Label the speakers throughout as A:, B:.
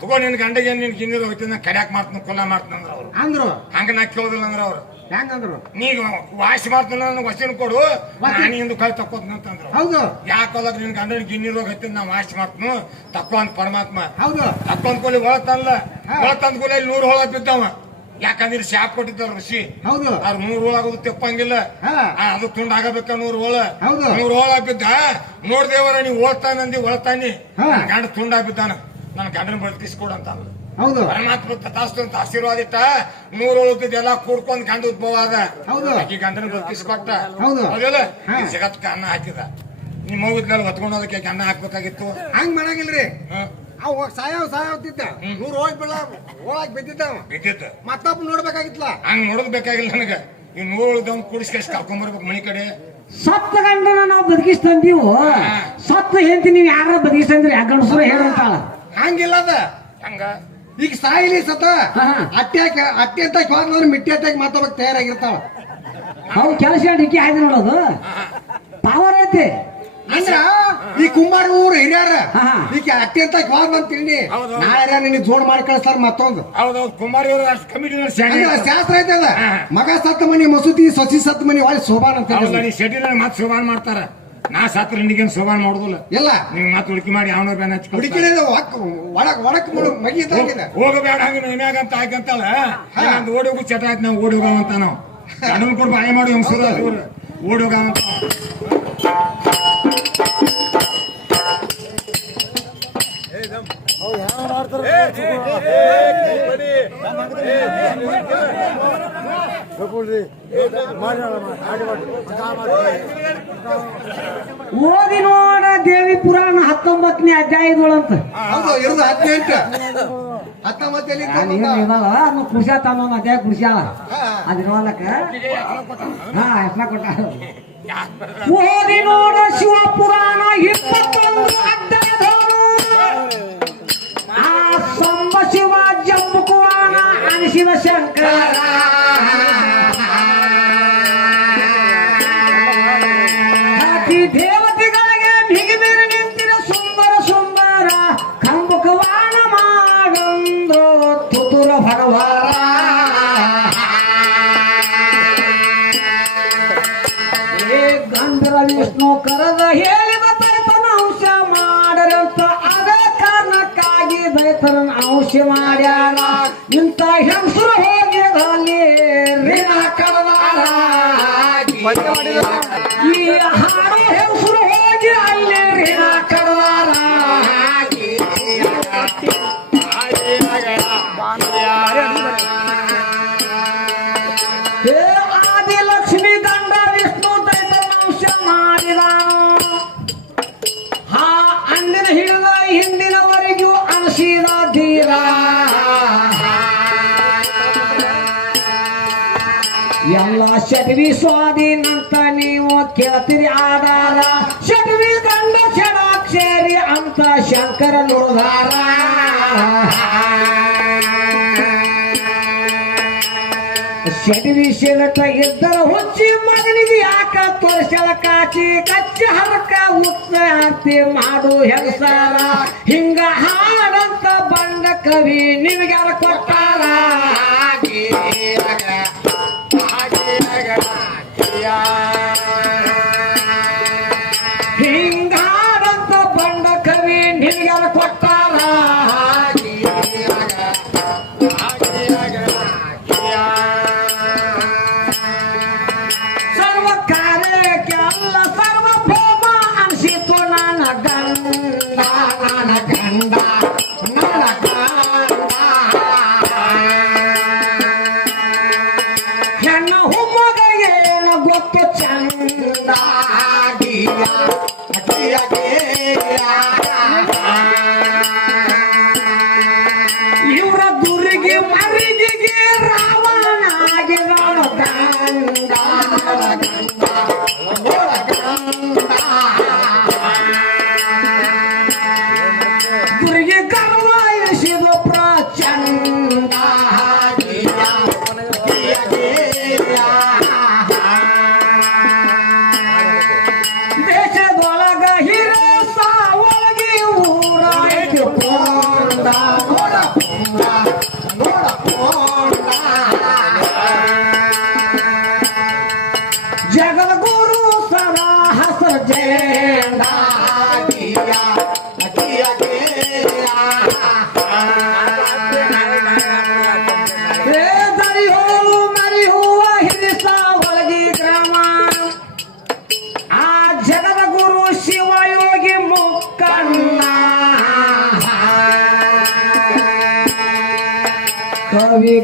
A: ತಗೋ ನಿನ್ ಗಂಡಗೆ ನಿನ್ ಗಿನ್ನಿದ ಹೋಗ್ತೀನಿ ಕಡ್ಯಾಕ್ ಮಾಡ್ತೀನಿ ಕೊಲ್ಲ ಮಾಡ್ತೀನಿ ಅಂದ್ರ ಅವ್ರು.
B: ಅಂದ್ರು?
A: ಹಂಗ ನಾ ಕೇಳೋದಿಲ್ಲ ಅಂದ್ರ ಅವ್ರು.
B: ಹೆಂಗಂದ್ರು?
A: ನೀಗ ವಾಶ್ ಮಾಡ್ತೀನಿ ನನಗೆ ವಸಿನ ಕೊಡು. ನಾನು ಇಂದು ಕೈ ತಕ್ಕೋತೀನಿ ಅಂತಂದ್ರು
B: ಹೌದು.
A: ಯಾಕೋದಾಗ ನಿನ್ ಗಂಡನ ಗಿನ್ನಿ ರೋಗ ಹತ್ತಿನ ನಾ ವಾಶ್ ಮಾಡ್ತೀನಿ. ತಕ್ಕೋ ಅಂತ ಪರಮಾತ್ಮ.
B: ಹೌದು.
A: ತಕ್ಕೊಂದ್ ಕೂಲಿ ಒಳ ತಂದ್ಲ. ಒಳ ತಂದ ಕೂಲಿ ನೂರು ಹೊಳ ಬಿದ್ದವ. ಯಾಕಂದ್ರೆ ಶಾಪ್ ಕೊಟ್ಟಿದ್ದಾರ ಋಷಿ.
B: ಹೌದು.
A: ಅವ್ರ ನೂರು ಹೋಳಾಗೋದು ತೆಪ್ಪಂಗಿಲ್ಲ. ಅದು ತುಂಡಾಗಬೇಕ ನೂರು ಹೋಳ.
B: ಹೌದು.
A: ನೂರು ಹೋಳ ಬಿದ್ದ ನೋಡ್ದೇವರ ನೀವು ಓಳ್ತಾನಂದಿ ಒಳತಾನಿ. ಗಂಡ ತುಂಡ ಬಿದ್ದಾನ. ನನ್ನ ಗಂಡನ ಬದುಕಿಸ್ಕೊಡಂತ.
B: ಹೌದು.
A: ಪರಮಾತ್ಮ ತಥಾಸ್ತು ಅಂತ ಆಶೀರ್ವಾದ ಇಟ್ಟ ನೂರು ಕೂಡ್ಕೊಂಡು ಎಲ್ಲ ಕೂಡ್ಕೊಂಡ್ ಗಂಡ ಉದ್ಭವ ಅದ
B: ಹೌದು.
A: ಆಕಿ ಗಂಡನ ಬದುಕಿಸ್ಕೊಟ್ಟ.
B: ಹೌದು.
A: ಹೌದಿಲ್ಲ. ಈ ಜಗತ್ಗೆ ಅನ್ನ ಹಾಕಿದ. ನಿಮ್ಮ ಹೋಗಿದ್ಮೇಲೆ ಹೊತ್ಕೊಂಡೋದಕ್ಕೆ ಅನ್ನ ಹಾಕ್ಬೇಕಾಗಿತ್ತು.
B: ಹಂಗ್ ಮಾಡಂಗಿಲ್ರಿ. ಅವ ಸಾಯವ್ ಸಾಯವ್ತಿದ್ದ ನೂರ್ ಹೋಗಿ ಬೀಳ ಒಳಗ್ ಬಿದ್ದಿದ್ದವ.
A: ಬಿದ್ದಿತ್ತು
B: ಮತ್ತೊಬ್ಬ ನೋಡ್ಬೇಕಾಗಿತ್ತಲ್ಲ
A: ಹಂಗ್ ನೋಡೋದ್ ಬೇಕಾಗಿಲ್ಲ ನನಗ. ಈ ನೂರು ಉಳ್ದವ್ನ್ ಕೂಡಿಸ್ಕೇಸ್ ಕರ್ಕೊಂಬರ್ಬೇಕು ಮನಿ ಕಡೆ.
C: ಸತ್ತ ಗಂಡನ ನಾವು ಬದುಕಿಸ್ತಂದೀವು ಸತ್ತ ಹೆಂಡತಿ ನೀವು ಯಾರ ಬದುಕಿಸ್ತಂದ್ರಿ ಆ ಗಂಡಸರು ಹೇಳಂತಾಳ.
B: ಹಂಗಿಲ್ಲ ಅದ.
A: ಹಂಗ?
B: ಈಗ ಸಾಯಿಲಿ ಸತ
C: ಅತ್ಯಾಕ.
B: ಅಟ್ಟೆ ಹಾಕಿ ಅಟ್ಟೆ ಅಂತ ಹೋದ್ರೆ ಮಿಟ್ಟಿ ಅಟ್ಟಾಗಿ ಮಾತಾಡಕ್ ತಯಾರಾಗಿರ್ತಾವ
C: ಅವು ಕೆಲಸ ಡಿಕ್ಕಿ ಆಯ್ತು ನೋಡೋದು ಪವರ್ ಐತಿ.
B: ಅಂದ್ರ ಈ ಕುಂಬಾರ ಊರು ಹಿರಿಯರ. ಈಗ ಅಟ್ಟೆ ಅಂತ ಹೋದ್ ಅಂತ ತಿಳಿ. ನಾಳೆ ನಿನಗೆ ಜೋಡ್ ಮಾಡಿ ಕಳಿಸ್ತಾರ ಮತ್ತೊಂದು.
A: ಹೌದೌದು ಕುಮಾರಿ ಅವರು ಅಷ್ಟು ಕಮಿಟಿ
B: ಶಾಸ್ತ್ರ ಐತೆ
A: ಅದ
B: ಮಗ ಸತ್ತ ಮನಿ ಮಸೂತಿ ಸಸಿ ಸತ್ತ ಮನಿ ಒಳ್ಳೆ ಶೋಭಾನ್ ಅಂತ
A: ಶೆಟ್ಟಿ ಮತ್ತೆ ಶೋಭಾನ್ ಮಾಡ್ತಾರ. ನಾ ಸಾತ್ರ ನಿನಗೇನು ಶೋಭಾನ್ ಮಾಡುದಿಲ್ಲ
B: ಎಲ್ಲ
A: ನೀವು ಮಾತು ಹುಡುಕಿ ಮಾಡಿ ಅವನ ಬೇನ ಹಚ್ಕೊಳ್ತಾರೆ
B: ಹುಡುಕಿನ ಒಳಕ್ ಒಳಕ್ ಮಗಿ
A: ಹೋಗಬೇಡ ಹಂಗ ನಿಮ್ಯಾಗ ಅಂತ ಆಯ್ಕಂತಲ್ಲ ನಂದು ಓಡಿ ಹೋಗು ಚಟ ಆಯ್ತು ನಾವು ಓಡಿ ಹೋಗವಂತ ನಾವು. ಗಂಡನ ಕೊಡು ಬಾಯ ಮಾಡಿ ಹೆಂಗಸದ ಓಡಿ ಹೋಗವಂತ
C: ಓದಿ ನೋಡ ದೇವಿ ಪುರಾಣ ಹತ್ತೊಂಬತ್ತನೇ ಅಧ್ಯಾಯದೊಳಂತ ಅದನ್ನ ಕೃಷಿ ತಾನು ಅಧ್ಯಾಯ ಕೃಷಿ
B: ಹಾ.
C: ಅದಿರೋಲಕ್ಕ ಹಾ ಹೆಸರ ಕೊಟ್ಟ. ಓದಿ ನೋಡ ಶಿವ ಪುರಾಣ ಇಪ್ಪತ್ತೊಂದು ಅಧ್ಯಾಯದೊಳು ಅನಿಶಿವ ಶಂಕರ ಅಂಶ ಮಾಡ್ಯಾರ ಇಂಥ ಹೆಂಗಸರು ಹೋಗಿದಲ್ಲಿ ಈ ಹಾಡು ಹೆಸರು ಹೋಗಿ ಅಲ್ಲಿ ರೀನಾ ಕರವಾರ ಶಟವಿ ಸ್ವಾಧೀನಂತ ನೀವು ಕೇಳ್ತೀರಿ ಆಧಾರ. ಶಟವಿ ಗಂಡ ಷಡಾಕ್ಷರಿ ಅಂತ ಶಂಕರ ನುಡಿದಾರ. ಶಟವಿ ಶಿಲಕ ಇದ್ದರ ಹುಚ್ಚಿ ಮಗನಿಗೆ ಯಾಕ ತೋರಿಸಲ ಕಾಚಿ ಕಚ್ಚಿ ಹರಕ ಉತ್ತ ಮಾಡು ಹೆಗಸಾರ ಹಿಂಗ ಹಾಡಂತ ಬಂಡ ಕವಿ ನಿಮಗ್ಯಾರ ಕೊಟ್ಟಾರ. किया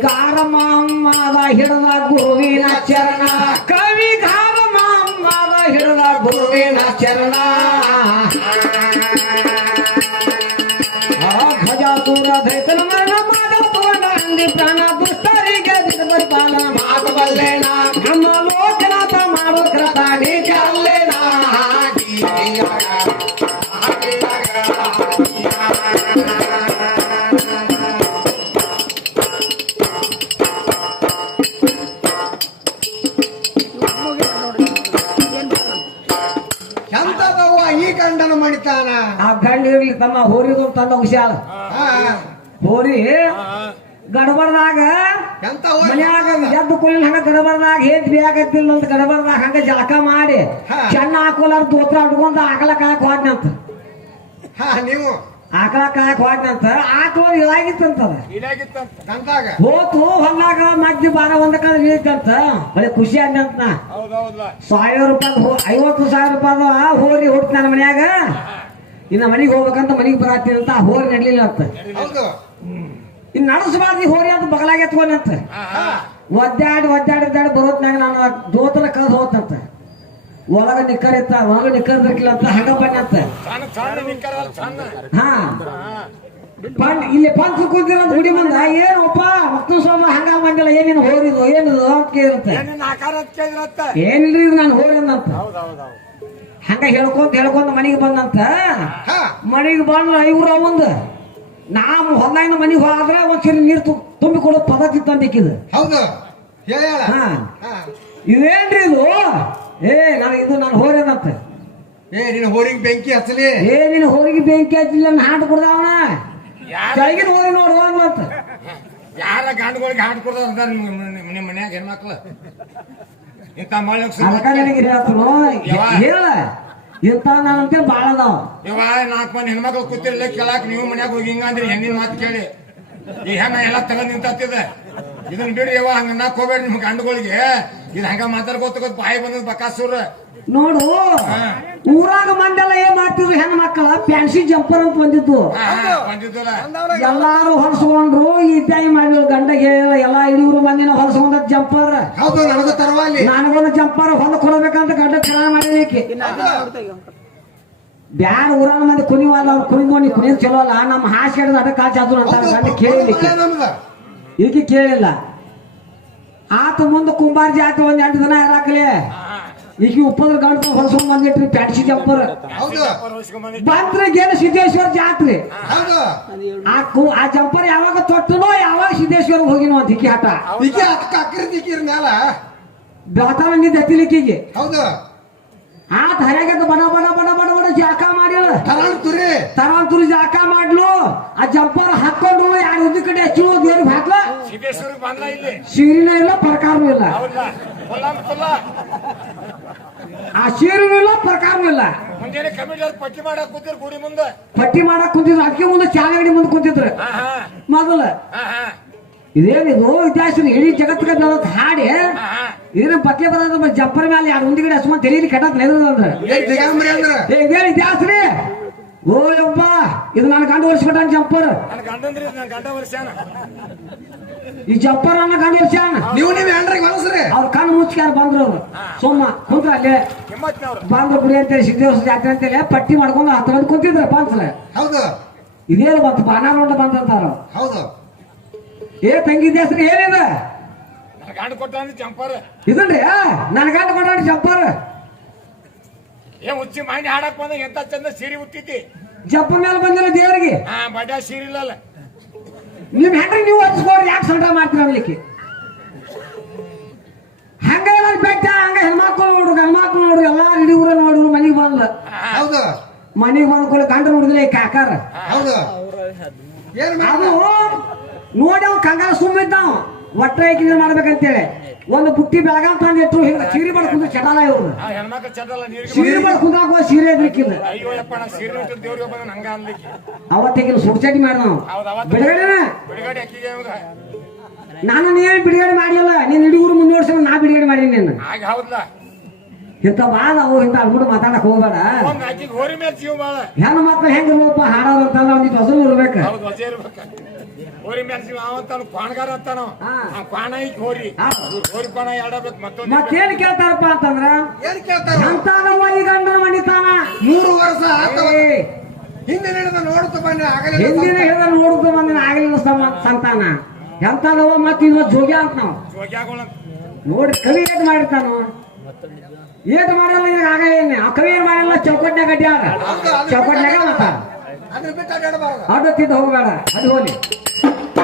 C: ಕವಿಗಾರ ಮಾಮದ ಹಿಡದ ಗುರುವಿನ ಚರಣ. ಕವಿ ಮಾಮದ ಹಿಡದ ಗುರುವಿನ ಚರಣ. ಧ್ವಜ ದೂರ ಧೈತನ ಮರಣ ಮಾಧವ ತಗೊಂಡ ಪ್ರಾಣ ದುಷ್ಟರಿಗೆ ದಿನಬರಿ ಪಾಲನ ನಮ್ಮ ತಮ್ಮ ಹೋರಿದು ತಂದ ಹುಷಾರ. ಹೋರಿ
B: ಗಡಬರ್ದಾಗ
C: ಮನ್ಯಾಗ ಎದ್ದು ಕುಲಿನ ಹಂಗ ಗಡಬಡ್ದಾಗ ಏನ್ ಬೇಕಾಗತ್ತಿಲ್ಲ ಅಂತ ಗಡಬರ್ದಾಗ ಹಂಗ ಜಳಕ ಮಾಡಿ. ಚೆನ್ನ ಹಾಕೋಲಾರ ದೋತ್ರ ಅಡ್ಕೊಂಡ್ ಆಕಳ ಕಾಯಕ್ ಹೋದ್ನಂತ.
B: ನೀವು?
C: ಆಕಳ ಕಾಯಕ್ ಹೋದ್ನಂತ ಆಕಳ ಇದಾಗಿತ್ತಂತದ ಹೋತು ಹೊಲ್ದಾಗ ಮಧ್ಯ ಬಾರ ಒಂದಕ್ಕ ಇಳಿತಂತ. ಬರೀ ಖುಷಿ ನಾ. ಸಾವಿರ ರೂಪಾಯಿ ಐವತ್ತು ಸಾವಿರ ರೂಪಾಯಿ ಹೋರಿ ಹುಟ್ಟು ನನ್ನ ಮನ್ಯಾಗ. ಇನ್ನ ಮನೆಗೆ ಹೋಗ್ಬೇಕಂತ ಮನೆಗೆ ಬರತ್ತೀನಿ ಅಂತ ಹೋರಿ ನಡ್ಲಿಲ್ಲ ಅಂತ. ಇನ್ ನಡೆಸಬಾರ್ದು ಹೋರಿ ಅಂತ ಬಗಲಾಗ ಎತ್ಕೊಂಡಂತ. ಒದ್ದಾಡಿ ಒದ್ದಾಡಿ ಒದ್ದಾಡಿ ಬರೋತ್ನಾಗ ನಾನು ದೋತನ ಕಳ್ದು ಹೋತಂತ ಒಳಗ ನಿಕ್ಕರ್ ಇತ್ತ ಒಳಗ ನಿಕ್ಕರ್ ಬೇಕಿಲ್ಲ ಅಂತ ಹಂಗ
A: ನಿಕ್ಕರಲ್ಲ ಸಣ್ಣ
C: ಹಾ. ಪಂಡ್ ಇಲ್ಲಿ ಪಂಚ ಕೂತಿರೋ ಹುಡಿ ಮಂದ ಏನಪ್ಪ ಮಕ್ಕಳು ಸೋಮ ಹಂಗ ಬಂದಿಲ್ಲ ಏನೇನು ಹೋರಿದು ಏನಿದು? ಅಂತ ಕೇಳಿರುತ್ತೆ
A: ಅಂತ
C: ಏನಿಲ್ರಿ ಇದು ನಾನು ಹೋರಿ
A: ಅಂತ
C: ಹಂಗ ಹೇಳ್ಕೊಂತ ಹೇಳ್ಕೊಂತ ಮನೆಗೆ ಬಂದಂತ
B: ಹಾ.
C: ಮನೆಗೆ ಬಂದ ಐವ್ರ ಒಂದು. ನಾವು ಹೊಲ್ದಾಗಿನ ಮನೆಗೆ ಹೋದ್ರೆ ಒಂದ್ಸರಿ ನೀರು ತುಂಬಿ ಕೊಡೋ ಪದ್ಧತಿ ತಂದಿಕ್ಕಿದ
B: ಹೌದು. ಹೇಳ
C: ಹಾ.
B: ಹಾ.
C: ಇವೇನ್ರಿ ಇದು? ಏ ನಾನು ಇದು ನಾನು ಹೋರೇನಂತ.
B: ಏ ನಿನ್ನ ಹೋರಿಗೆ ಬೆಂಕಿ ಹಚ್ಚಲಿ.
C: ಏ ನಿನ್ನ ಹೋರಿಗೆ ಬೆಂಕಿ ಹಚ್ಚಲಿ ನನ್ನ ಹಾಡು ಕೊಡ್ದವನ
A: ಯಾರ
C: ಕೆಳಗಿನ ಹೋರಿ ನೋಡುವ ಅಂತ.
A: ಯಾರ ಗಾಂಡ್ಗಳಿಗೆ ಹಾಡು ಕೊಡ್ತಾರ ನಿಮ್ಮ ನಿಮ್ಮ ಮನ್ಯಾಗ ಹೆಣ್ಮಕ್ಳು? ಇಂಥ ಮಳೆ
C: ಅದಕ್ಕ ನನಗೆ ಹೇಳ್ತನು ಹೇಳ. ಇಂಥ ನಾನಂತೆ ಬಾಳ ಅದಾವ.
A: ಇವ ನಾಲ್ಕು ಮಂದಿ ಹೆಣ್ಮಕ್ಳು ಕೂತಿರ್ಲಿ ಕೇಳಾಕ ನೀವು ಮನ್ಯಾಗ ಹೋಗಿ ಹಿಂಗ ಅಂದ್ರಿ ಹೆಣ್ಣಿನ ಮಾತು ಕೇಳಿ. ಈ ಹೆಣ್ಣ ಎಲ್ಲ ತಗೊಂಡ್ ನಿಂತಿದೆ ಇದನ್ನ ಬಿಡಿ ಯಾವ ಹಂಗ ನಾಕ್ ನಿಮ್ಮ ನಿಮ್ ಗಂಡುಗಳಿಗೆ. ಇದು ಹಂಗ ಮಾತಾಡ್ಕೋತ ಗೊತ್ತ ಬಾಯಿ ಬಂದದ್ ಬಕಾಸೂರ್
C: ನೋಡು ಊರಾಗ ಮಂದೆಲ್ಲ ಏನ್ ಮಾಡ್ತಿದ್ರು ಹೆಣ್ ಮಕ್ಕಳ ಫ್ಯಾನ್ಸಿ ಜಂಪರ್ ಅಂತ ಬಂದಿದ್ದು.
A: ಬಂದಿದ್ದಲ್ಲ
C: ಎಲ್ಲಾರು ಹೊಲಸ್ಕೊಂಡ್ರು ಈ ಟೈಮ್ ಮಾಡಿದ್ರು ಗಂಡ ಹೇಳಿಲ್ಲ ಎಲ್ಲಾ ಹಿಡಿಯವರು ಮಂದಿನ ಹೊಲಸ್ಕೊಂಡ ಜಂಪರ್
B: ಹೌದು ನನಗೂ ತರವಲ್ಲಿ
C: ನನಗೊಂದು ಜಂಪರ್ ಹೊಲ ಕೊಡಬೇಕಂತ ಗಂಡ ಚೆನ್ನಾಗಿ ಮಾಡಿದಕ್ಕೆ ಬ್ಯಾಡ ಊರಾನ ಮಂದಿ ಕುನಿವಾಲ ಅವ್ರು ಕುನಿ ಚಲೋ ಅಲ್ಲ. ನಮ್ಮ ಹಾಸ ಹಿಡಿದು ಅದಕ್ಕೆ ಕಾಚಾದ್ರು ಅಂತ ಗಂಡ ಕೇಳಿಲಿಕ್ಕೆ ಈಕೆ ಕೇಳಿಲ್ಲ. ಆತ ಮುಂದೆ ಕುಂಬಾರ್ಜಿ ಆತ ಒಂದ್ ಎಂಟು ದಿನ ಇರಾಕಲಿ. ಈಗ ಉಪ್ಪದ್ರ ಗಂಟು ಹೊಲಸ್ಕೊಂಡ್ ಬಂದಿಟ್ರಿ ಪ್ಯಾಟ್ಸಿ ಜಂಪರ್ ಬಂದ್ರೆ ಗೇನು ಸಿದ್ದೇಶ್ವರ ಜಾತ್ರೆ. ಆ ಕು ಆ ಜಂಪರ್ ಯಾವಾಗ ತೊಟ್ಟನೋ ಯಾವಾಗ ಸಿದ್ದೇಶ್ವರ ಹೋಗಿನೋ ಅಂತ ಈಕಿ ಹಠ.
B: ಈಗ ಅದಕ್ಕೆ ಅಕ್ರಿ ದಿಕ್ಕಿರ ಮ್ಯಾಲ.
C: ನಿಂದ ಎತ್ತಿಲಿಕ್ಕಿಗೆ
B: ಹೌದು.
C: ಆತ ಹರಿಯಾಗ ಬಡ ಬಡ ಬಡ ಬಡ ಬಡ ಜಾಕ ಮಾಡಿಲ್ಲ
B: ತರಾಣ್ ತುರಿ
C: ತರಾಂತುರಿ ಜಾಕ ಮಾಡ್ಲು. ಆ ಜಂಪರ್ ಹಾಕೊಂಡು ಯಾರು ಕಡೆ ಹಚ್ಚು ದೇವ್ರಿಗೆ ಹಾಕ್ಲ.
A: ಸಿದ್ದೇಶ್ವರಿಗೆ ಬಂದ ಇಲ್ಲಿ.
C: ಸೀರಿನ ಇಲ್ಲ ಪ್ರಕಾರನೂ ಇಲ್ಲ. ಆ ಸೀರಿನೂ ಇಲ್ಲ ಪ್ರಕಾರನೂ ಇಲ್ಲ.
A: ಮುಂಜಾನೆ ಪಟ್ಟಿ ಮಾಡಕ್ ಕೂತಿರ್ ಗುಡಿ ಮುಂದೆ.
C: ಪಟ್ಟಿ ಮಾಡಕ್ ಕುಂತಿದ್ರು ಅದಕ್ಕೆ ಮುಂದೆ ಚಾಲಗಡಿ ಮುಂದೆ ಕುಂತಿದ್ರು. ಮೊದಲ. ಇದೇನಿದು ಇತಿಹಾಸ ಇಡೀ ಜಗತ್ತಿಗೆ ಬೆಳೆದ ಹಾಡಿ. ಇದ್ರ ಬಟ್ಲೆ ಬರೋದ್ರ ಜಂಪರ್ ಮೇಲೆ ಯಾರು ಮುಂದಿಗಡೆ ಹಸ್ಕೊಂಡ್ ತೆಲೀಲಿ
B: ದಿಗಂಬ್ರಿ ಅಂದ್ರ.
C: ಏ ಇತಿಹಾಸ ಓ ಯಪ್ಪ ಇದು ನಾನು ಗಂಡ ವರ್ಷ
A: ನನ್ನ ನನ್ನ ಗಂಡ ವರ್ಷಾನ
C: ಈ ಜಂಪರ್ ನನ್ನ ಕಂಡು ವರ್ಷ
B: ನೀವು ನಿಮ್ ಹೆಂಡ್ರಿಗೆ ಹೊಲಸ್ರಿ.
C: ಅವ್ರ ಕಣ್ಣು ಮುಚ್ಚಾರ ಬಂದ್ರು ಅವ್ರು? ಸೋಮ ಕುಂತ್ರ ಅಲ್ಲಿ. ಬಾಂದ್ರ ಗುಡಿ ಅಂತೇಳಿ ಸಿದ್ದೇಶ್ವರ ಜಾತ್ರೆ ಅಂತೇಳಿ ಪಟ್ಟಿ ಮಾಡ್ಕೊಂಡು ಹತ್ತು ಮಂದಿ ಕುಂತಿದ್ರು ಪಾನ್ಸಲ
B: ಹೌದು.
C: ಇದೇನು ಬಂತು? ಬಾನಾರೋಂಡ ಬಂದಂತಾರ
B: ಹೌದು.
C: ಏ ತಂಗಿ ಹೆಸರು ಏನಿದೆ?
A: ನನ್ನ ಗಂಡ
C: ಇದನ್ರಿ ನನ್ನ ಗಂಡ ಕೊಟ್ಟ ಜಂಪರ್.
A: ಏ ಉಚ್ಚಿ ಮಾಡಿ ಹಾಡಕ್ ಬಂದ ಎಂತ ಚಂದ ಸೀರೆ ಉತ್ತಿತಿ
C: ಜಪ್ಪನ ಮೇಲೆ ಬಂದಿರ ದೇವರಿಗೆ?
A: ಹಾ ಬಡ್ಡ ಸೀರಿ ಇಲ್ಲಲ್ಲ.
C: ನಿಮ್ ಹೆಂಡ್ರಿ ನೀವು ಹಚ್ಕೋರಿ ಯಾಕೆ ಸಂಡ ಮಾಡ್ತೀರ ಅನ್ಲಿಕ್ಕೆ ಹಂಗ ಬೆಟ್ಟ ಹಂಗ ಹೆಣ್ಮಕ್ಳು ನೋಡ್ರಿ ಗಂಡ್ಮಕ್ಳು ನೋಡ್ರಿ ಎಲ್ಲಾ ಇಡೀ ಊರ ನೋಡ್ರು ಮನೆಗೆ ಬಂದ
B: ಹೌದು.
C: ಮನೆಗೆ ಬಂದ ಕೂಡ ಗಂಡ ನೋಡಿದ್ರೆ ಕಾಕಾರ.
B: ಹೌದು. ಕಂಗಾರ
C: ಅದು ನೋಡಿ ಅವ್ನು ಕಂಗಾಲ ಸುಮ್ಮಿದ್ದ ನಾವು ಒಟ್ಟ ಇದನ್ನ ಮಾಡ್ಬೇಕಂತೇಳಿ. ಒಂದು ಬುಟ್ಟಿ ಬೆಳಗಾವ್ ತಂದು ಇಟ್ಟು ಹಿಂಗ ಸೀರೆ ಮಾಡಿ ಕುಂದ್ರೆ ಚಟಾಲ ಇವ್ರು. ಸೀರೆ ಮಾಡಿ ಕುಂದ್ರಾಕ ಸೀರೆ ಇದ್ರಿಕ್ಕಿಲ್ಲ
A: ಅಯ್ಯೋ ಯಪ್ಪ ನಾ ಸೀರೆ ಉಟ್ಟಿದ್ ದೇವ್ರಿಗೆ ಅನ್ಲಿಕ್ಕೆ.
C: ಅವತ್ತಿಗೆ ಸುಡ್ಚಟಿ ಮಾಡ್ದ ನಾವು.
A: ಬಿಡುಗಡೆ
C: ನಾನು ನೀನ್ ಬಿಡುಗಡೆ ಮಾಡಿಲ್ಲ ನೀನ್ ಇಡೀ ಊರು ಮುಂದುವರ್ಸ ನಾ ಬಿಡುಗಡೆ ಮಾಡಿ ನಿನ್ನ.
A: ಇಂತ ಬಾಲ
C: ಇಂಥ ಬಾದ ಅವು ಇಂತ ಅಲ್ಬಿಟ್ಟು ಮಾತಾಡಕ್ ಹೋಗ್ಬೇಡ. ಹೆಣ್ಣು ಮಕ್ಳು ಹೆಂಗ್ ಅಂತಂದ್ರೆ ಒಂದಿಟ್ಟು ಹಸು ಇರ್ಬೇಕು.
A: ಹೌದು ವಜೆ ಇರ್ಬೇಕ. ಹೋರಿ ಜೀವ ಅವಂತಾನು ಕ್ವಾಣಗಾರ ಅಂತಾನು. ಆ ಕ್ವಾಣ ಐತಿ ಹೋರಿ. ಇವ್ರ್ ಹೋರಿ ಕ್ವಾಣ ಎರಡಬೇಕು ಮತ್ತೊಂದು
C: ಮತ್ತೇನ್ ಕೇಳ್ತಾರಪ್ಪ ಅಂತಂದ್ರ?
B: ಏನ್ ಕೇಳ್ತಾರ?
C: ಎಂತ ಮನಿ ಗಂಡನ ಮಣಿತಾನ
B: ನೂರು ವರ್ಷ ಆತವ.
C: ಏ,
B: ಹಿಂದೆ ನಡೆದ ನೋಡುತ್ತ ಬನ್ನಿ ಆಗಲೇ
C: ಹಿಂದಿನ ಹಿಡಿದ ನೋಡುತ್ತ ಬಂದಿನ ಆಗಲಿಲ್ಲ ಸಮ- ಸಂತಾನ. ಎಂತದವ ಮತ್ತ ಇವ ಜೋಗ್ಯ ಅಂತ ನಾವು.
A: ಜೋಗ್ಯಾಗಳ
C: ನೋಡಿ ಕವಿ ಏನ್ ಮಾಡಿರ್ತಾನು? ಏಟ್ ಮಾಡಲ್ಲ ಈಗ ಆಗ ಏನ್? ಆ ಕವಿ ಏನ್ ಮಾಡಿಲ್ಲ? ಚೌಕಟ್ನ್ಯಾಗ ಅಡ್ಯಾಡ ಚೌಕಟ್ನ್ಯಾಗ ಮತ್ತ
B: ಅದ್ರ ಬಿಟ್ಟು ಅಡ್ಡಾಡಬಾರ್ದು
C: ಅಡ್ಡ ತಿಂದ ಹೋಗ್ಬೇಡ. ಅದು ಹೋಲಿ.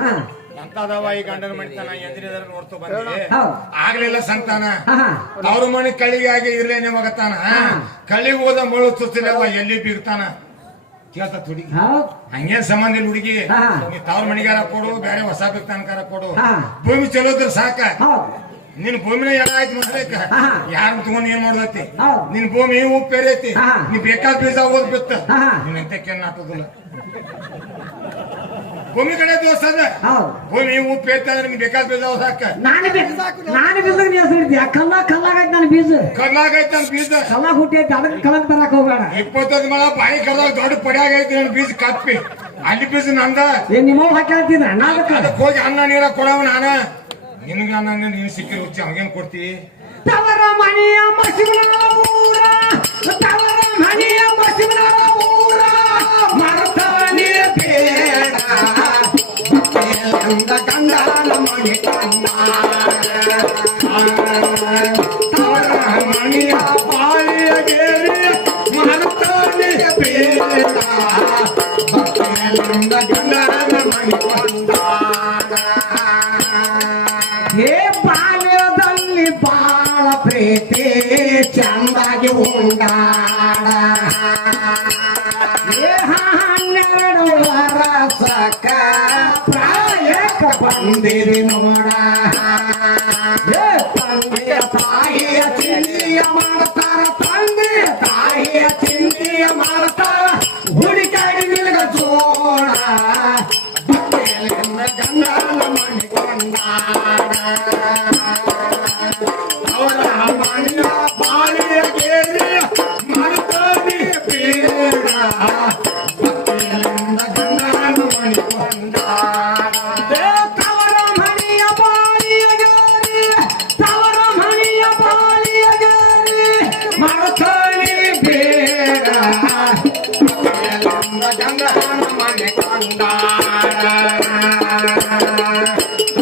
C: ಹಾ.
A: ಈ ಗಂಡನ ಮಣಿತನ ಎಂದಿನ ನೋಡ್ತು ಬಂದಿ
C: ಹೌದು.
A: ಆಗ್ಲಿಲ್ಲ ಸಂತಾನ. ಅವ್ರ ಮನೆ ಕಳ್ಳಿಗೆ ಆಗಿ ಇರ್ಲೇನೆ ಮಗತಾನ. ಕಳ್ಳಿಗೆ ಹೋದ ಮಳು ತುತ್ತಿಲ್ಲವ ಎಲ್ಲಿ ಬೀಗ್ತಾನ? ಕೇಳ್ತ ಹುಡುಗಿ
C: ಹೌದ್
A: ಹಂಗೇನ್ ಸಂಬಂಧ ಇಲ್ಲ ಹುಡುಗಿ? ತಾವ್ರ ಮನಿಗಾರ ಮಣಿಗಾರ ಕೊಡು ಬೇರೆ ಹೊಸ ತನಕಾರ ಕೊಡು. ಭೂಮಿ ಚಲೋದ್ರ ಸಾಕ.
C: ಹೌದ್
A: ನಿನ್ ಭೂಮಿನ ಎಲ್ಲ ಆಯ್ತು ಮಾಡ್ಬೇಕ. ಯಾರು ತಗೊಂಡ್ ಏನ್ ಮಾಡ್ದತಿ?
C: ಹೌದ್.
A: ನಿನ್ ಭೂಮಿ ಉಪ್ಪೇರೈತಿ.
C: ಐತಿ
A: ನೀ ಬೇಕಾದ ಬೀಜ ಓದ್ ಬಿತ್ತ.
C: ಹಾ.
A: ಕೆನ್ನ ಹಾಕೋದಿಲ್ಲ ಭೂಮಿ ಕಡೆ ದೋಸ್ತ ಅದ ಭೂಮಿ ಉಪ್ಪು ಏರ್ತಂದ್ರೆ ನಿನ್ ಬೇಕಾದ ಬೀಜ
C: ನಾನು ನಾನು ಬೀಜದಾಗ ನೀ ಹೆಸರಿದ್ದೆ ಕಲ್ಲ ಕಲ್ಲಾಗೈತೆ ನನ್ನ ಬೀಜ.
A: ಕರ್ಲಾಗೈತ ನನ್ ಬೀಜ.
C: ಕಲ್ಲಾಗ ಹುಟ್ಟೈತೆ ಅದಕ್ಕೆ ಕಲಕ್ ತರಕ್ ಹೋಗ್ಬೇಡ.
A: ಇಪ್ಪತ್ತೈದು ಮಳ ಬಾಯಿ ಕರ್ದಾಗ ದೊಡ್ಡ ಪಡಿಯಾಗೈತಿ ನನ್ ಬೀಜ ಕಪ್ಪಿ. ಅಲ್ಲಿ ಬೀಜ ನಂದ.
C: ನಿಮ್ಮ ಅಣ್ಣ ಅದಕ್ಕೆ
A: ಹೋಗಿ ಅನ್ನ ನೀರ ಕೊಡವ ನಾನ. ನಿನ್ಗೆ ಅನ್ನ ನೀನು ಸಿಕ್ಕಿರ ಹುಚ್ಚಿ ಅವಾಗೇನ್ ಕೊಡ್ತಿ?
C: ತವರ ಮನೆಯ ಮಸಿಗಳ ಊರ. Yeah.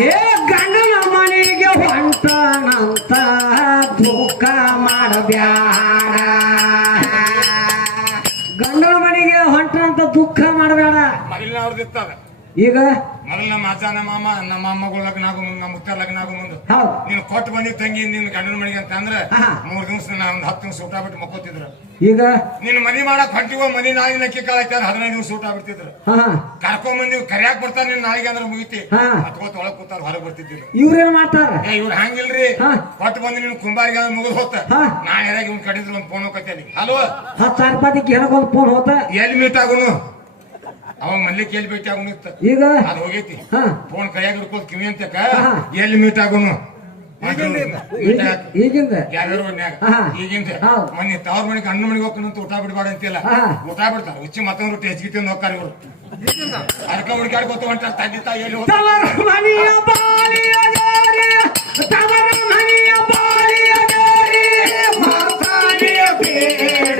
C: ಏ ಗಂಡನ ಮನೆಗೆ ಹೊಂಟನಂತ ದುಃಖ ಮಾಡಬ್ಯಾಡ. ಗಂಡನ ಮನೆಗೆ ಹೊಂಟನಂತ ದುಃಖ
A: ಮಾಡಬೇಡ
C: ಈಗ
A: ಮೊದಲು ನಮ್ಮ ಅಜ್ಜ ನಮ್ಮ ಅಮ್ಮ ನಮ್ಮ ಅಮ್ಮಗಳ ಲಗ್ನ ಆಗೋ ಮುಂದೆ ನಮ್ಮ ಮುತ್ತ ಲಗ್ನ ಆಗೋ ಮುಂದೆ.
C: ಹೌದು.
A: ನೀನು ಕೊಟ್ಟು ಬಂದಿ ತಂಗಿ ನಿನ್ನ ಗಂಡನ ಮನೆಗೆ ಅಂತ ಅಂದ್ರೆ
C: ಹಾ.
A: ಮೂರ್ ದಿವಸ ನಾ ಒಂದ್ ಹತ್ತು ದಿವಸ ಊಟ ಬಿಟ್ಟು ಮಕ್ಕೋತಿದ್ರು.
C: ಈಗ?
A: ನಿನ್ನ ಮನಿ ಮಾಡಕ್ ಹೊಂಟಿವ ಮನಿ ನಾಳಿನ ನಕ್ಕಿ ಕಾಳೈತೆ ಹದಿನೈದು ದಿವಸ ಊಟ ಬಿಡ್ತಿದ್ರು.
C: ಹಾ
A: ಕರ್ಕೊಂಡ್ ಬಂದಿ ಕರ್ಯಾಕ್ ಬರ್ತಾರ ನಿನ್ ನಾಯಿಗೆ ಅಂದ್ರೆ ಮುಗಿತಿ.
C: ಹಾ.
A: ಹತ್ಕೋತ ಒಳಗ್ ಕೂತಾರ ಹೊರಗ್ ಬರ್ತಿದ್ರು
C: ಇವ್ರೇನ್ ಮಾಡ್ತಾರ?
A: ಏ ಇವ್ರು ಹಂಗಿಲ್ರಿ.
C: ಹಾ.
A: ಕೊಟ್ಟು ಬಂದು ನಿನ್ ಕುಂಬಾರಿಗೆ ಮುಗಿದ್ ಹೋತ.
C: ಹಾ.
A: ನಾಳೆ ಇವ್ನ ಕಡಿದ್ರು ಒಂದ್ ಫೋನ್ ಹೋಗತ್ತೇಳಿ ಹಲೋ
C: ಹತ್ತು ಸಾವಿರ ರೂಪಾಯಿ ಏನಕ್ಕೊಂದು ಫೋನ್ ಹೋತ?
A: ಎಲ್ಲಿ ಮೀಟ್ ಆಗುನು? ಅವಾಗ ಮಲ್ಲಿಕ್ ಎಲ್ಲಿ ಭೇಟಿ ಆಗುನು ಇತ್ತ
C: ಈಗ?
A: ಅದು ಹೋಗೈತಿ.
C: ಹಾ.
A: ಫೋನ್ ಕೈಯಾಗ ಹಿಡ್ಕೋದ್ ಕಿವಿ ಅಂತ
C: ಹಾ.
A: ಎಲ್ಲಿ ಮೀಟ್ ಆಗುನು?
C: ಈಗ? ಈಗಿಂದ?
A: ಯಾವ್ಯಾವ ಮನ್ಯಾಗ?
C: ಹಾ.
A: ಈಗಿಂದ?
C: ಹೌದು.
A: ಮೊನ್ನೆ ತವ್ರ ಮನೆಗೆ ಹಣ್ಣು ಮನೆಗೆ ಹೋಗ್ಕೊಂತ ಊಟ ಬಿಡಬಾರ ಅಂತಿಲ್ಲ.
C: ಹಾ.
A: ಊಟ ಬಿಡ್ತಾರ. ಹುಚ್ಚಿ ಮತ್ತೊಂದು ರೊಟ್ಟಿ ಹೆಚ್ಚಿಗೆ ತಿಂದು ಹೋಗ್ತಾರ ಇವ್ರು. ಅರ್ಕ ಹುಡುಕಾಡ್ಕೊತ ಹೊಂಟಾರ ತಂದೆ ತಾಯಿ ಎಲ್ಲಿ ಹೋಗ್ತಾರ
C: ತವರ ಮನೆಯ ಬಾಳಿಯ ಗಾರಿ ತವರ ಮನೆಯ ಬಾಳಿಯ ಗಾರಿ ಮಾತಾಡಿಯ ಬೇಡ.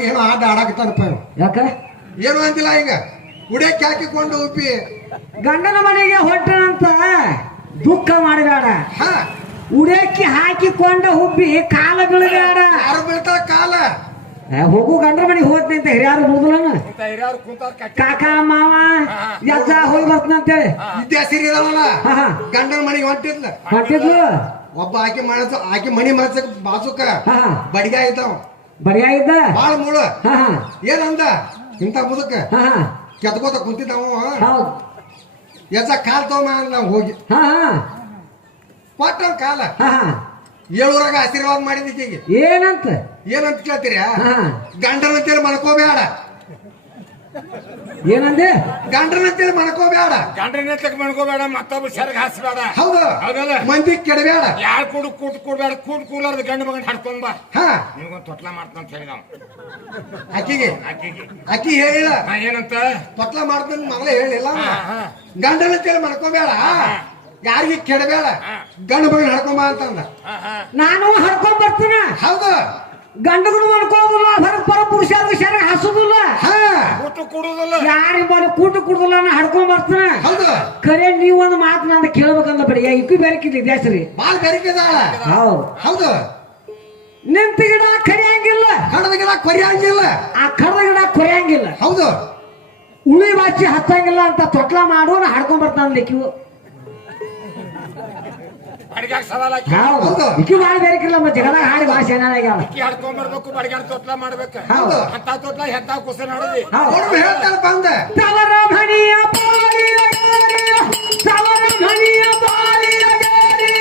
B: ಹುಡುಗ ಏನೋ ಆಟ ಆಡಕತ್ತಾನಪ್ಪ ಇವ.
C: ಯಾಕ?
B: ಏನು ಅಂತಿಲ್ಲ ಈಗ ಉಡಕ್ಕೆ ಹಾಕಿಕೊಂಡು ಉಪ್ಪಿ.
C: ಗಂಡನ ಮನೆಗೆ ಹೊಟ್ಟನಂತ ದುಃಖ ಮಾಡಬೇಡ.
B: ಹಾ.
C: ಉಡಕ್ಕೆ ಹಾಕಿಕೊಂಡ ಹುಬ್ಬಿ ಕಾಲ ಬೀಳಬೇಡ.
B: ಯಾರು ಬೀಳ್ತಾರ ಕಾಲ?
C: ಏ, ಹೋಗು ಗಂಡನ ಮನೆಗೆ ಹೋಗ್ತೀನಿ ಅಂತ ಹಿರಿಯಾರು
A: ಇಂತ ಹಿರಿಯರು ಕುಂತಾರ ಕಟ್ಟಿ.
C: ಕಾಕ ಮಾವ ಯಜ್ಜ ಹೋಗಿ ಬರ್ತೀನಿ ಅಂತೇಳಿ
B: ವಿದ್ಯಾಸಿರಿ ಇದಾವಲ್ಲ?
C: ಹಾ, ಹಾ.
B: ಗಂಡನ ಮನೆಗೆ ಹೊಂಟಿದ್ಲ.
C: ಹೊಟ್ಟಿದ್ಲು
B: ಒಬ್ಬ ಆಕೆ ಮಾಡಸ ಆಕೆ ಮನಿ ಮಾಡ್ಸಕ್ ಬಾಸುಕ
C: ಹಾ, ಹಾ.
B: ಬಡಿಗೆ ಆಯ್ತಾವ.
C: ಬರಿಯಾಗಿದ್ದ
B: ಬಾಳ ಮೂಳ.
C: ಹಾ ಹಾ.
B: ಏನಂದ ಇಂತ ಮುದಕ.
C: ಹಾ ಹಾ.
B: ಕೆತ್ಕೋತ ಕುಂತಿದ್ದಾವ
C: ಹೌದು.
B: ಎಚ್ಚ ಕಾಲ್ ತಗೊಂಬ ನಾವು ಹೋಗಿ.
C: ಹಾ ಹಾ.
B: ಕೊಟ್ಟ ಕಾಲ.
C: ಹಾ ಹಾ.
B: ಏಳೂರಾಗ ಆಶೀರ್ವಾದ ಮಾಡಿದ್ದಕ್ಕೆ
C: ಏನಂತ?
B: ಏನಂತ ಕೇಳ್ತೀರ ಗಂಡನ ಅಂತೇಳಿ ಮನ್ಕೋಬೇಡ
C: ಏನಂದೆ?
B: ಗಂಡನ ಮಣಕೋಬೇಡ ಮನ್ಕೋಬೇಡ.
A: ಗಂಡನ ತಕ್ಕ ಮಾಡ್ಕೋಬೇಡ ಮತ್ತೊಬ್ಬ ಸೆರಗ್ ಹಾಸ್ಬೇಡ.
B: ಹೌದು.
A: ಹೌದಲ್ಲ?
B: ಮಂದಿ ಕೆಡಬೇಡ
A: ಯಾರು ಕೂಡ ಕೂಟ್ ಕೂಡ್ಬೇಡ ಕೂಡ್ ಕೂಡ್ಲಾರ್ದ ಗಂಡ ಮಗನ್ ಹಾಡ್ಕೊಂಡ್ ಬಾ.
B: ಹಾ.
A: ತೊಟ್ಲ ಮಾಡ್ತಾನ ಅಂತ ಹೇಳಿ ನಾವು.
B: ಆಕಿಗೆ
A: ಅಕ್ಕಿಗೆ.
B: ಆಕಿ ಹೇಳಿಲ್ಲ
A: ನಾ ಏನಂತ?
B: ತೊಟ್ಲ ಮಾಡ್ತಾನ ಮಗಳೇ ಹೇಳಿಲ್ಲ ಅವ್ನ.
A: ಹಾ, ಹಾ.
B: ಗಂಡನ ಅಂತೇಳಿ ಮನ್ಕೋಬೇಡ. ಯಾರಿಗೆ ಕೆಡಬೇಡ ಗಂಡ ಮಗನ್ ಹಡ್ಕೊಂಬ ಅಂತಂದ.
C: ನಾನು ಹರ್ಕೊಂಡ್ ಬರ್ತೀನ?
B: ಹೌದು.
C: ಗಂಡಗನು ಮಾಡ್ಕೊಳ್ಳೋದಿಲ್ಲ ಹೊರ ಪರ ಪುರುಷ ವಿಷಯ ಹಸುದಿಲ್ಲ.
B: ಹಾ.
A: ಊಟ ಕೊಡುದಿಲ್ಲ.
C: ಯಾರಿ ಬಂದು ಕೂಟ ಕುಡುದಿಲ್ಲ ನಾ ಹಡ್ಕೊಂಡ್ ಬರ್ತಾನ.
B: ಕರೆ
C: ನೀವು ಒಂದು ಮಾತು ನಾನು ಕೇಳ್ಬೇಕಂದ ಬಿಡಿ. ಇಕ್ಕಿ ಬೇರೆಕಿದ್ಲಿ ದೇಶರಿ
B: ಬಾಲ್
C: ಹೌದು.
B: ಹೌದು.
C: ನಿಂತ ಗಿಡ ಕರಿಯಂಗಿಲ್ಲ.
B: ಕಡದ ಗಿಡ ಕೊರಿಯಂಗಿಲ್ಲ.
C: ಆ ಕಡದ ಗಿಡ ಕೊರಿಯಂಗಿಲ್ಲ.
B: ಹೌದು.
C: ಉಳಿ ಬಾಚಿ ಹತ್ತಂಗಿಲ್ಲ ಅಂತ ತೊಟ್ಲ ಮಾಡು ನಾ ಹಡ್ಕೊಂಡ್ ಬರ್ತಾನೆ ಲೆಕ್ಕಿವು
A: ಅಡಿಗ್ಯಾಗ ಸವಾಲ್ ಹಾಕಿ.
C: ಹೌದು.
B: ಹೌದು.
C: ಇಕ್ಕಿ ಬಾಳ ಬೇರೆಕಿಲ್ಲ ಮತ್ತೆ ಜಗದಾಗ ಹಾಡಿ ಭಾಷೆ ಏನಾಗ್ಯಾವ
A: ಅಕ್ಕಿ ಹಡ್ಕೊಂಡ್ ಬರ್ಬೇಕು ಬಡಿಗಾಡ ತೊಟ್ಲ ಮಾಡ್ಬೇಕ.
C: ಹೌದು.
A: ಅಂತ ತೊಟ್ಲ ಹೆತ್ತ ಕುಸ ನಡದಿ.
C: ಹೌದು.
B: ನೋಡು ಹೇಳ್ತಾರ ಬಂದ
C: ತವರ ಮಣಿಯ ಬಾಳಿಯ ಗಾರಿ, ತವರ ಮಣಿಯ ಬಾಳಿಯ ಗಾರಿ,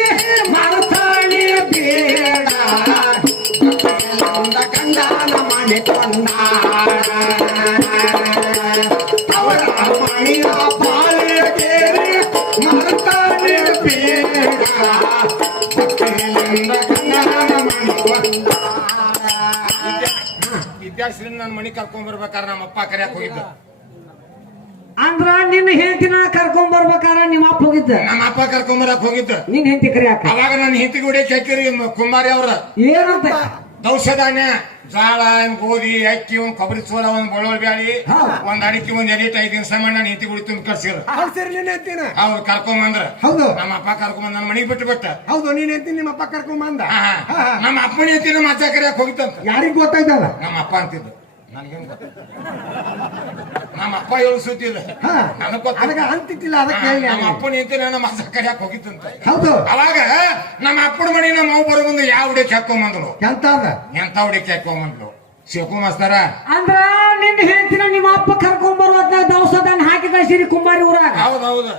C: ಮರತಾಳಿಯ ಬೇಡ.
B: ಗಂಡ ಗಂಡನ ಮಾಡಿಕೊಂಡಾಳ. ಅವರ ಮನೆಯ
A: ವಿದ್ಯಾಶ್ರೀ ನನ್ನ ಮನಿ ಕರ್ಕೊಂಡ್ ಬರ್ಬೇಕಾರ ನಮ್ಮ ಅಪ್ಪ ಕರ್ಯಾಕ್ ಹೋಗಿದ್ದ.
C: ಅಂದ್ರ ನಿನ್ನ ಹೆಂಡತಿನ ಕರ್ಕೊಂಡ್ ಬರ್ಬೇಕಾರ ನಿಮ್ಮ ಅಪ್ಪ ಹೋಗಿದ್ದ?
A: ನಮ್ಮ ಅಪ್ಪ ಕರ್ಕೊಂಡ್ ಬರಕ್ ಹೋಗಿದ್ದ.
C: ನಿನ್ ಹೆಂಡತಿ ಕರಿಯಾಕ?
A: ಅವಾಗ ನನ್ನ ಹಿಂತಿಗೆ ಹೊಡಿಯಕ್ ಹಾಕಿರಿ ಮ- ಕುಮಾರಿ ಅವ್ರ.
C: ಏನಂತ?
A: ದೌಷಧಾನ್ಯ ಜೋಳ ಒಂದ್ ಗೋಧಿ ಅಕ್ಕಿ ಒಂದ್ ಕೊಬ್ಬರಿ ಸೋಲ ಒಂದ್ ಬೆಳ್ಳುಳ್ಳಿ ಬ್ಯಾಳಿ. ಒಂದ್ ಅಡಿಕೆ ಒಂದ್ ಎಲಿಟ್ ಐದ್ ದಿನ ಸಮಣ್ಣ ನೀತಿ ಗುಡಿ ತುಂಬ ಕಳ್ಸಿರ.
B: ಹೌದು
A: ಕರ್ಕೊಂಡ್ ಬಂದ್ರ.
B: ಹೌದು.
A: ನಮ್ಮ ಅಪ್ಪ ಕರ್ಕೊಂಡ್ ಬಂದ ನನ್ನ ಮನೆಗೆ ಬಿಟ್ಟು ಬಿಟ್ಟ.
B: ಹೌದು ನೀನ್ ಹೇಳ್ತೀನಿ ನಿಮ್ಮ ಅಪ್ಪ ಕರ್ಕೊಂಡ್ ಬಂದ.
A: ನಮ್ಮ ಅಪ್ಪನ ಐತಿ ನಮ್ಮ ಅಜ್ಜ ಕರಿಯಕ್ ಹೋಗಿತ್ತಂತ
B: ಯಾರಿಗ್ ಗೊತ್ತಾಯ್ತಲ್ಲ?
A: ನಮ್ಮ ಅಪ್ಪ ಅಂತಿದ್ದು. ನನಗೇನ್ ಗೊತ್ತ? ನಮ್ಮ ಅಪ್ಪ ಹೇಳು ಸುದ್ದಿ ಇಲ್ಲ.
B: ನನಗ
A: ನನಗ್ ಗೊತ್ತ.
B: ಅದಕ್ಕೆ ಅಂತಿತ್ತಿಲ್ಲ ಅದಕ್ಕೆ ಹೇಳಿ
A: ನಮ್ಮ ಅಪ್ಪ ಐತಿ ನಮ್ಮ ಅಜ್ಜ ಅಂತ ಹೋಗಿತ್ತಂತ
B: ಹೌದು.
A: ಅವಾಗ ನಮ್ಮ ಅಪ್ಪನ ಮನೆ ನಮ್ಮ ಅವ್ ಬರೋ ಮುಂದೆ ಯಾವ ಹುಡುಗಿ ಹಾಕೊಂಬಂದ್ರು
B: ಎಂತ ಅದ?
A: ಎಂತ ಹುಡುಗಿ ಹಾಕೊಂಬಂದ್ರು ಶಿವಕುಮಾರ್ ಶಿವಕು ಮಾಸ್ತಾರ?
C: ಅಂದ್ರ ನಿನ್ನ ಹೇಳ್ತೀನಿ ನಿಮ್ಮ ಅಪ್ಪ ಕರ್ಕೊಂಡ್ ಬರುವಂತ ದವಸದನ್ನ ಹಾಕಿದ ಸಿರಿ ಕುಮಾರಿ ಊರಾಗ.
A: ಹೌದ್ ಹೌದು.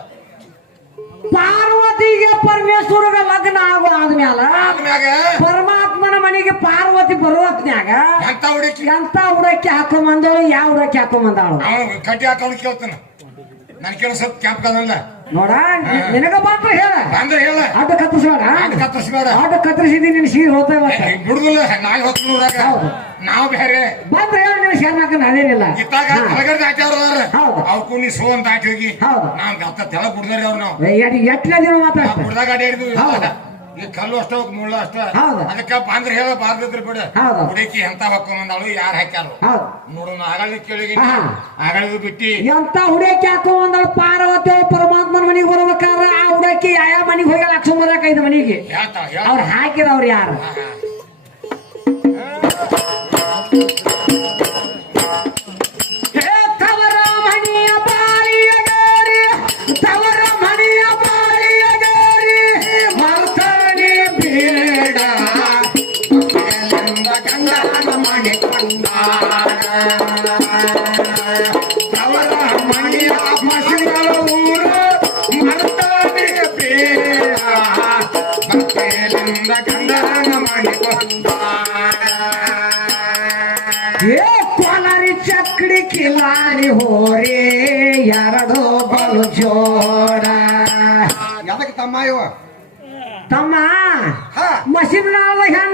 C: ಪಾರ್ವತಿಗೆ ಪರಮೇಶ್ವರಗ ಲಗ್ನ ಆಗೋ ಆದ್ಮ್ಯಾಲ
A: ಆದ್ಮ್ಯಾಗ?
C: ಪರಮಾತ್ಮನ ಮನೆಗೆ ಪಾರ್ವತಿ ಬರುವತ್ನ್ಯಾಗ
A: ಎಂತ ಹುಡುಕಿ?
C: ಎಂತ ಉಡಕ್ಕಿ ಹಾಕೊಂಬಂದಳು ಯಾವ ಉಡಕ್ಕಿ ಹಾಕೊಂಬಂದಾಳು?
A: ಕಟ್ಟಿ ಹಾಕೊಂಡು ಕೇಳ್ತಾನ. ನನ್ ಕೇಳ ಸ್ವಲ್ಪ ಕ್ಯಾಂಪ್
C: ನೋಡ ನಿನಗ ಮಾತ್ರ ಹೇಳ.
A: ಅಂದ್ರೆ ಹೇಳ.
C: ಅಡ್ಡ ಕತ್ತರಿಸ್ಬೇಡ.
A: ಅಡ್ಡ ಕತ್ತರಿಸ್ಬೇಡ.
C: ಅಡ್ಡ ಕತ್ತರಿಸಿದಿ ನಿನ್ ಸೀರೆ ಹೋಗ್ತಾ
A: ಬಿಡುದಿಲ್ಲ. ನಾಗ
C: ಹೋಗ್ತೀನಿ.
A: ನಾವು ಬೇರೆ.
C: ಬಂದ್ರೆ ಹೇಳ ಶೇರ್ ಶರಣಾಕ ನಾನೇನಿಲ್ಲ
A: ಇತ್ತಾಗ
C: ಹಾ.
A: ಕಲಗರ್ ದಾಟ್ಯಾವ್ರ
C: ಹೌದು.
A: ಅವ್ಕು ನೀ ಸೋ ಅಂತ ದಾಟಿ ಹೋಗಿ.
C: ಹೌದು.
A: ನಾವ್ ಗತ್ತ ತೆಳ ಕುಡ್ದಾರಿ ಅವ್ರು ನಾವು.
C: ಎಟ್ಲ ಎಟ್- ಎಟ್ಲೆ ದಿನ
A: ಆ
C: ಮಾತಾಡ್ತಾರೆ
A: ಕುಡ್ದಾಗ ಅಡಿ ಹಿಡಿದು
C: ಹೌದು.
A: ಈ ಕಲ್ಲು ಅಷ್ಟ ಮುಳ್ಳು ಅಷ್ಟ.
C: ಹೌದು.
A: ಅದಕ್ಕ ಬಾಂದ್ರ ಹೇಳ ಬಾರ್ದಿದ್ರು ಬಿಡ.
C: ಹೌದು.
A: ಹುಡುಕಿ ಎಂತ ಹಾಕೊಂಬಂದಾಳು ಯಾರು ಹಾಕ್ಯಾರು
C: ಹೌದು.
A: ನೋಡೋಣ ಆಗಳ ಕೇಳಿಗೆ.
C: ಹಾ.
A: ಆಗಳಿದು ಬಿಟ್ಟಿ.
C: ಎಂತ ಹುಡುಕಿ ಹಾಕೊಂಬಂದಳು ಪಾರ್ವತಿ ಪರಮಾತ್ಮನ ಮನೆಗೆ ಬರ್ಬೇಕಾದ್ರೆ ಆ ಹುಡುಕಿ ಯಾವ ಮನೆಗೆ ಹೋಗಿ ಲಕ್ಷ ಬರಕ ಐದು ಮನೆಗೆ.
A: ಹೇಳ್ತಾಳ
C: ಅವ್ರು
A: ಹೇಳ್ತಾಳ
C: ಹಾಕಿದವ್ರು ಯಾರು? ಹೇ.
B: ಹಾ
C: ಮಸೀಬ್ನಾಳ ಹೆಣ್ಣ
B: ಹಾ
C: ಬಸವನ